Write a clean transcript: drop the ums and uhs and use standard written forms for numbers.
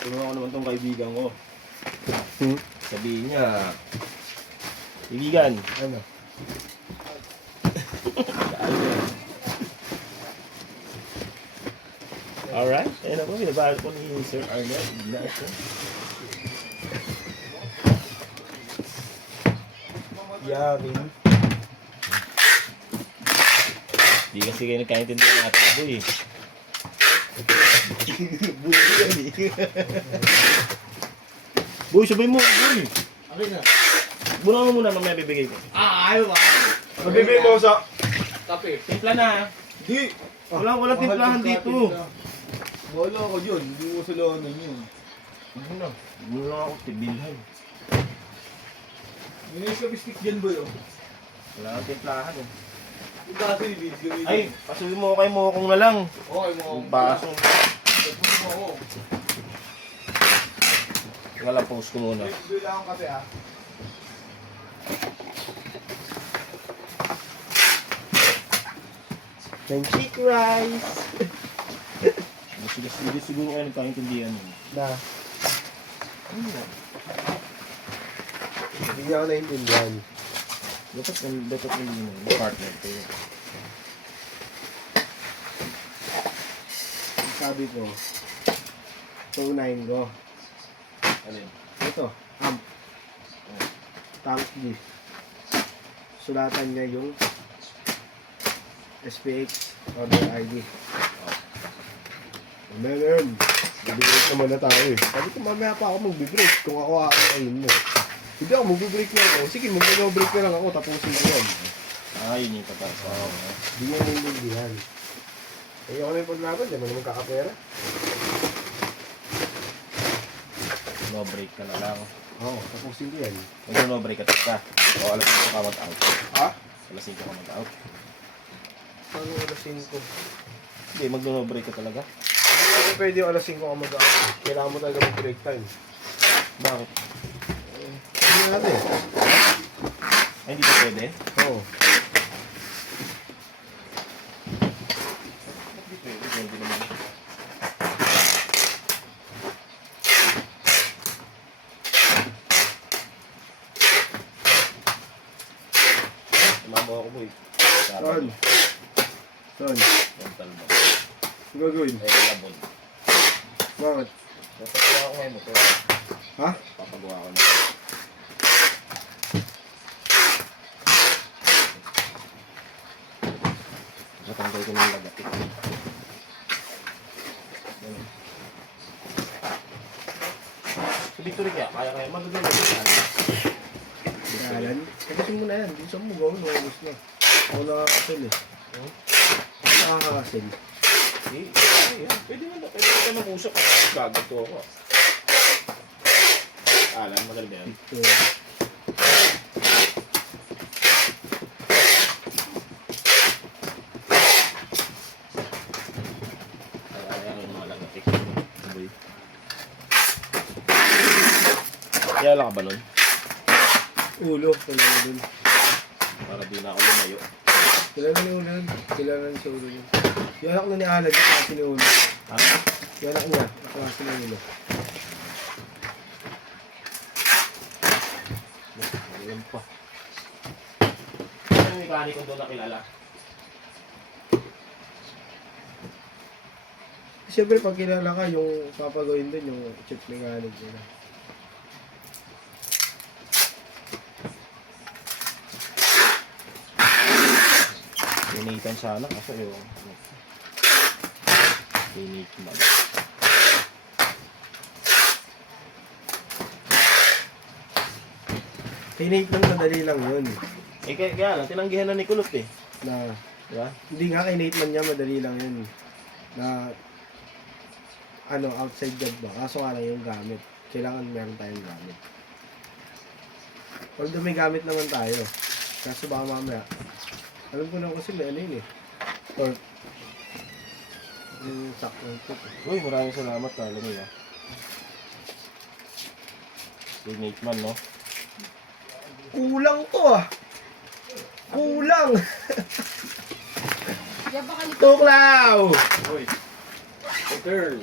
Tulungan ko naman tong kaibigan ko. Sabihin niya, kaibigan, Ano? alright, ayun ako, binabahal ko ni Sir Arnel Ignacio. Yari. Di kasi kayo nagkaintindihan natin ito eh. Buhay yan eh. Boy, sabay mo, boy. Akin na. Bunang mo muna mamaya bibigay ko. Ayaw ba? Mabibigay mo sa... Kape. Timpla na. Di! Walang timplahan dito. Wala ko yun. Hindi mo salanan yun. Ano na? Mula ako tibilhan. May sa bistik dyan ba yun? Wala kang timplahan eh. Yung dati video. Ay, pasuwi mo kay Mokong na lang. Okay mo ako. Baso. Tapos mo ako. Teka lang, post ko muna. Bili lang ang kape ha. Yung chick rice. Hindi siguro kayo nagkaintindihan yun. Na. Hindi ako naintindihan. Dapat yung partner ko yun. Sabi ko, paunahin ko. Ano yun? Ito, amp. Tank G. Sulatan niya yung SPX order ID. Meron. Mag-break naman na tayo eh. Sabi ko mamaya pa ako mag-break kung ako aakain mo. Hindi ako mag-break na ako. Sige, mag-break na lang ako tapusin ko yan. Ah, yun yung tapas. Hindi mo naintindihan. Ayoko na yung paglaban, di mo naman kakapera. No break ka na lang. Oo, tapusin ko yan. Mag-no-break ka talaga. O alas 5 ka mag-out. Ha? Alas 5 ka mag-out. Ano alas 5? Hindi, mag-no-break ka talaga. Hindi natin pwede yung alas 5 ka mag-out. Kailangan mo talaga mag-break time. Bakit? Hindi natin. Ay, hindi ba pwede? Oo. Hindi pwede, pwede naman. Tumama ako, boy. Saan? Saan? Mental mo. Ang gagawin? Ay, labon. Bakit? Papagawa ko ngayon motor. Ha? Papagawa ko na. Natanggal ko ng lagat. Ganun. Sa Victory kaya madali na yan. Kalan? Kapisin mo na yan. Di saan mo gawin? Maubos na. Ako nakakasil eh. Nakakasil. Pwede ka nang usap. Gagato ako. Alam, magaling yan. Ito. Ay, ano mga lang natin. Kaya ka ba nun? Ulo. Kailangan dun. Para di na ako lumayo. Kailangan ni ulo yun. Kailangan sa ulo yun. Yung anak na ni Alad, yung klase ni ulo. Ha? Yung anak niya, yung klase ni ulo. Ayun pa. Ano yung mechanic ko doon nakilala? Siyempre, pag kilala ka, yung papagawin dun, yung chip mechanic nila. Linitan sana kasi yung linit man. Kinate lang, madali lang yun. Kaya lang, tinanggihan na ni Kulot eh. Na, Diba? hindi nga kinate man niya, madali lang yun. Na, ano, outside job ba? Kaso nga lang yung gamit. Kailangan meron tayong gamit. Although may gamit naman tayo. Kaso baka mamaya. Alam ko lang kasi may ano yun eh. Or, yung sakong tip. Uy, maraming salamat ka. Alam niyo. Linit man, no? Kulang to ah! Kulang! Yan baka Tuklaw! Uy, turn.